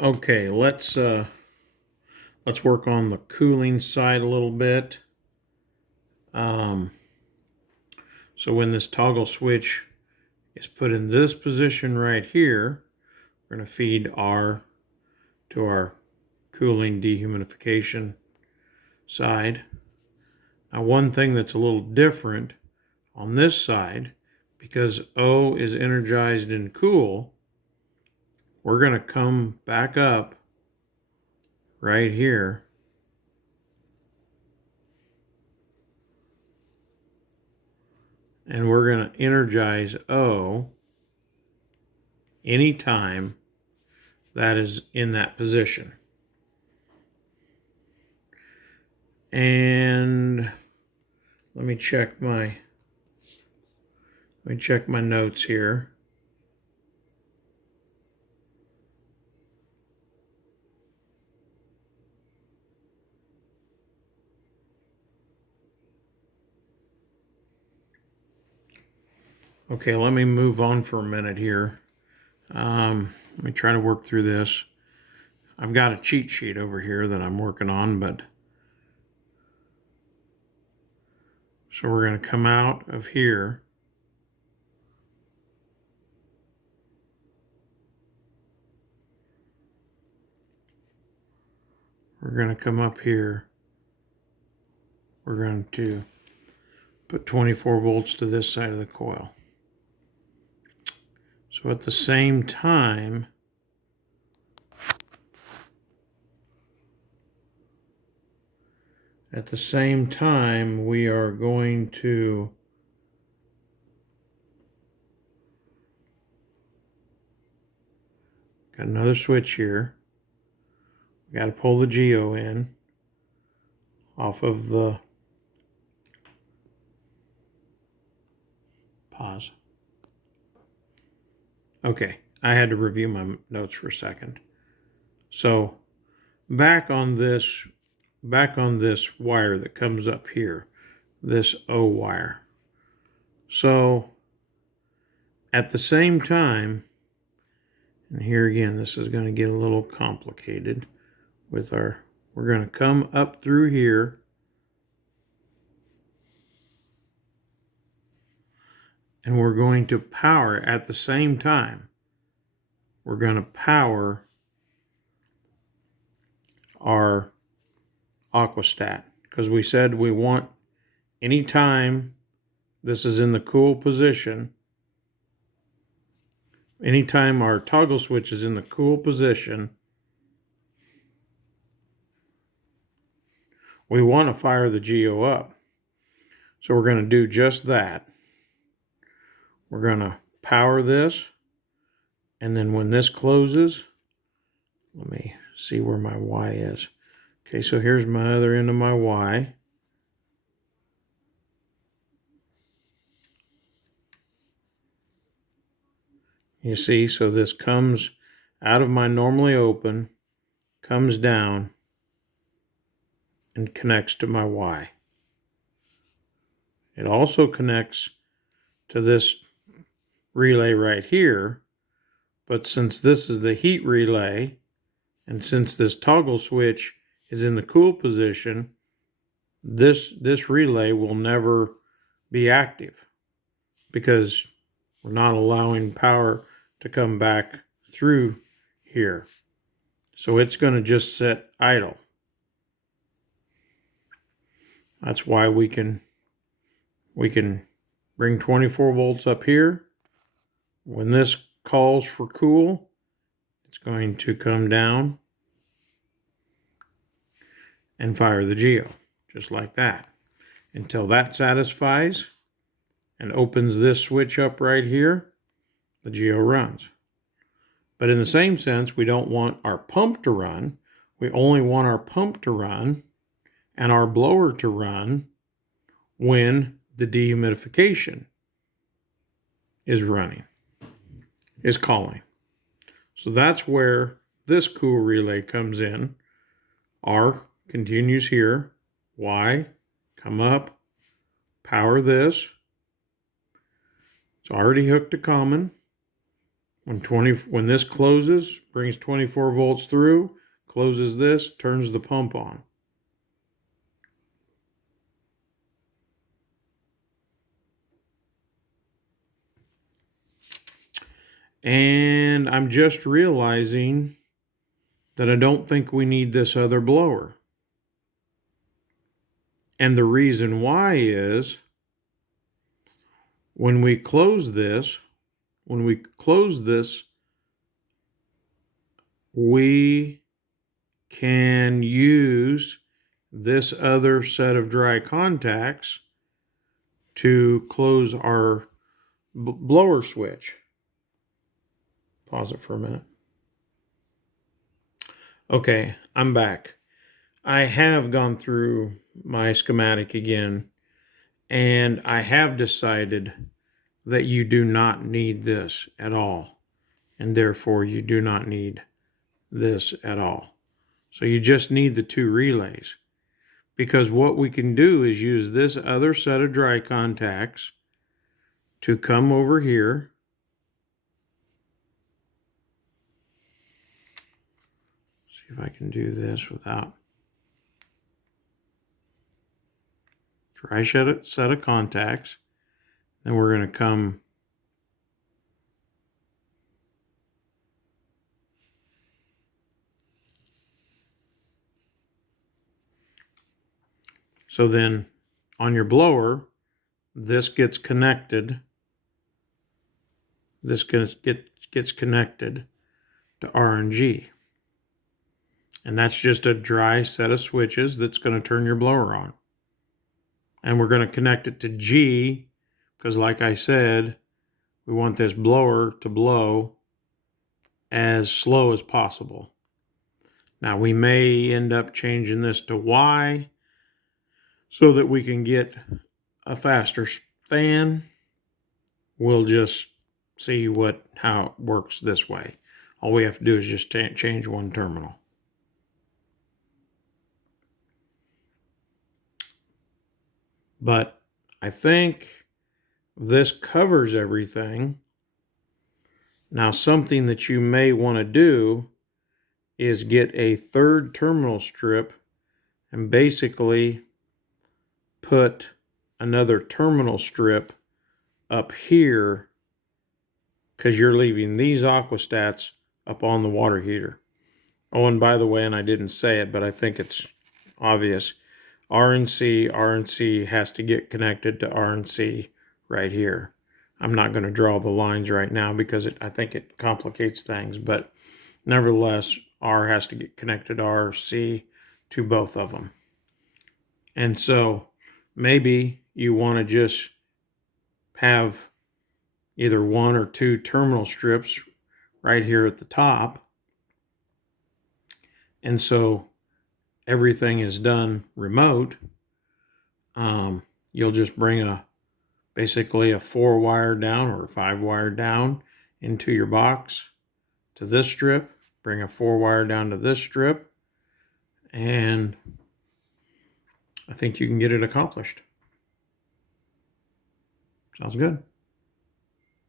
Okay, let's work on the cooling side a little bit. Um, so when this toggle switch is put in this position right here, we're going to feed R to our cooling dehumidification side. Now, one thing that's a little different on this side, because O is energized in cool, we're going to come back up right here and we're going to energize O anytime that is in that position. And let me check my notes here. Okay, let me move on for a minute here. Let me try to work through this. I've got a cheat sheet over here that I'm working on, but so we're going to come out of here. We're going to come up here. We're going to put 24 volts to this side of the coil. So at the same time, we are going to got another switch here. We got to pull the geo in off of the pause. Okay, I had to review my notes for a second. So back on this wire that comes up here, this O wire. So at the same time, and here again, this is going to get a little complicated with we're going to come up through here and we're going to power at the same time. We're going to power our aquastat because we said we want anytime this is in the cool position, anytime our toggle switch is in the cool position, we want to fire the geo up. So we're going to do just that. We're going to power this, and then when this closes, let me see where my Y is. Okay, so here's my other end of my Y. You see, so this comes out of my normally open, comes down, and connects to my Y. It also connects to this relay right here, but since this is the heat relay, and since this toggle switch is in the cool position, this relay will never be active because we're not allowing power to come back through here. So it's going to just sit idle. That's why we can bring 24 volts up here. When this calls for cool, it's going to come down and fire the geo, just like that, until that satisfies and opens this switch up right here, the geo runs. But in the same sense, we don't want our pump to run. We only want our pump to run and our blower to run when the dehumidification is running, is calling. So that's where this cool relay comes in. R continues here. Y, come up, power this. It's already hooked to common. When this closes, brings 24 volts through, closes this, turns the pump on. And I'm just realizing that I don't think we need this other blower. And the reason why is when we close this, we can use this other set of dry contacts to close our blower switch. Pause it for a minute. Okay, I'm back. I have gone through my schematic again, and I have decided that you do not need this at all, and therefore you do not need this at all. So you just need the two relays, because what we can do is use this other set of dry contacts to come over here see if I can do this without dry set of contacts. Then we're going to come so then on your blower, this gets connected. This gets connected to RNG. And that's just a dry set of switches that's going to turn your blower on. And we're going to connect it to G because, like I said, we want this blower to blow as slow as possible. Now, we may end up changing this to Y so that we can get a faster fan. We'll just see how it works this way. All we have to do is just change one terminal. But I think this covers everything. Now, something that you may want to do is get a third terminal strip and basically put another terminal strip up here, because you're leaving these aquastats up on the water heater. Oh, and by the way, and I didn't say it, but I think it's obvious, RNC has to get connected to RNC right here. I'm not going to draw the lines right now because I think it complicates things, but nevertheless, R has to get connected to RC to both of them. And so maybe you want to just have either one or two terminal strips right here at the top. And so everything is done remote. You'll just bring basically a 4-wire down or a 5-wire down into your box to this strip, bring a 4-wire down to this strip, and I think you can get it accomplished. Sounds good.